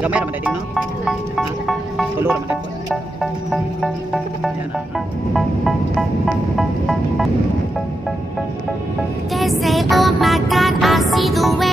Gamay raman dating no? Ha? Tulo raman dating po. Ayan ah. They say, oh my God, I see the way